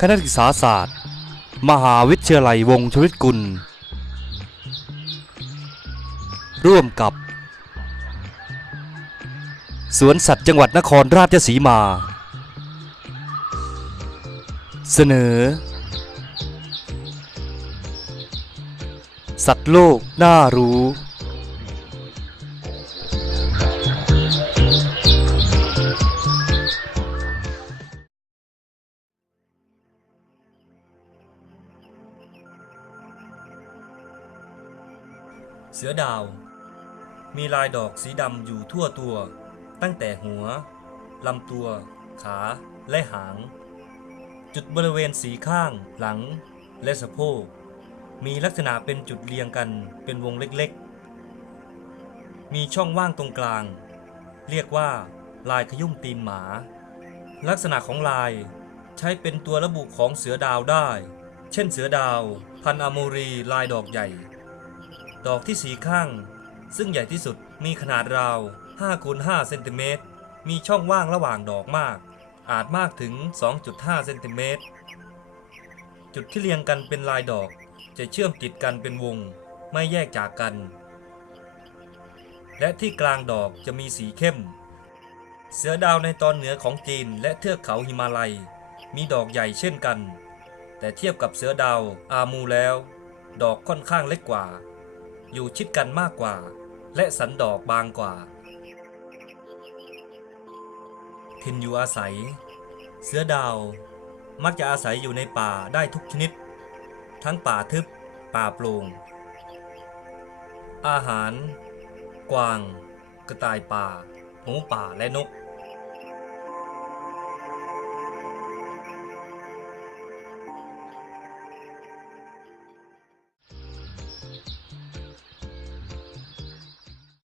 คณะศึกษาศาสตร์ มหาวิทยาลัยวงชวิตกุล ร่วมกับ สวนสัตว์จังหวัดนครราชสีมา เสนอ สัตว์โลกน่ารู้ เสือดาว มีลายดอกสีดำอยู่ทั่วตัว ตั้งแต่หัวลำตัว ขา และหาง จุดบริเวณสีข้าง หลัง และสะโพก มีลักษณะเป็นจุดเรียงกันเป็นวงเล็กๆ มีช่องว่างตรงกลาง เรียกว่า ลายขยุ่มตีนหมา ลักษณะของลายใช้เป็นตัวระบุของเสือดาวได้ เช่นเสือดาว พันอโมรีลายดอกใหญ่ ดอกที่สีข้าง ซึ่งใหญ่ที่สุดมีขนาดราว5คูณ5เซนติเมตร มีช่องว่างระหว่างดอกมาก อาจมากถึง 2.5เซนติเมตร จุดที่เรียงกันเป็นลายดอกจะเชื่อมติดกันเป็นวง ไม่แยกจากกัน และที่กลางดอกจะมีสีเข้ม เสือดาวในตอนเหนือของจีนและเทือกเขาหิมาลัย มีดอกใหญ่เช่นกัน แต่เทียบกับเสือดาวอามูแล้ว ดอกค่อนข้างเล็กกว่า อยู่ชิดกันมากกว่า และสันดอกบางกว่า ถิ่นอยู่อาศัย เสือดาว มักจะอาศัยอยู่ในป่าได้ทุกชนิด ทั้งป่าทึบ ป่าโปร่ง อาหาร กวาง กระต่ายป่า หมูป่าและนก